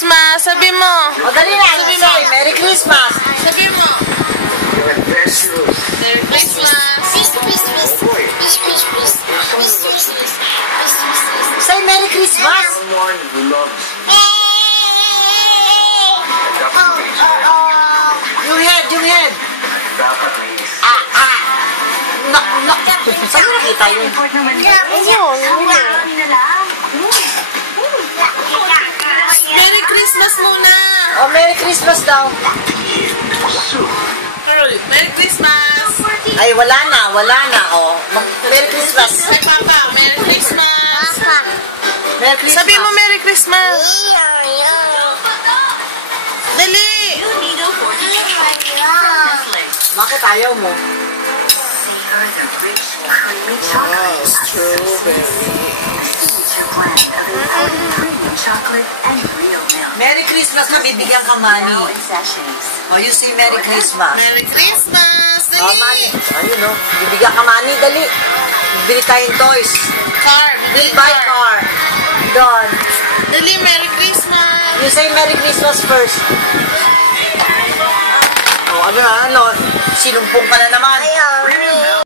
Christmas! Sabi mo! O, dali na! Sabi mo! Merry Christmas! Sabi mo! Merry Christmas! Say Merry Christmas! Yung head! Saan nakita yun? Merry Christmas muna! Oh, Merry Christmas daw. Merry Christmas! Ay, wala na. Oh, Merry Christmas. Say Papa, Merry Christmas! Merry Christmas. Sabi mo Merry Christmas! Dali! Bakit ayaw mo? Merry Christmas na bibigyan ka money. Oh, you say Merry Christmas. Merry Christmas! Oh, money. Ayun, no? Bibigyan ka money, dali. Bibili tayong toys. Car! We'll buy car. Doon. Dali, Merry Christmas! You say Merry Christmas first. Oh, ano, sinumpong ka na naman.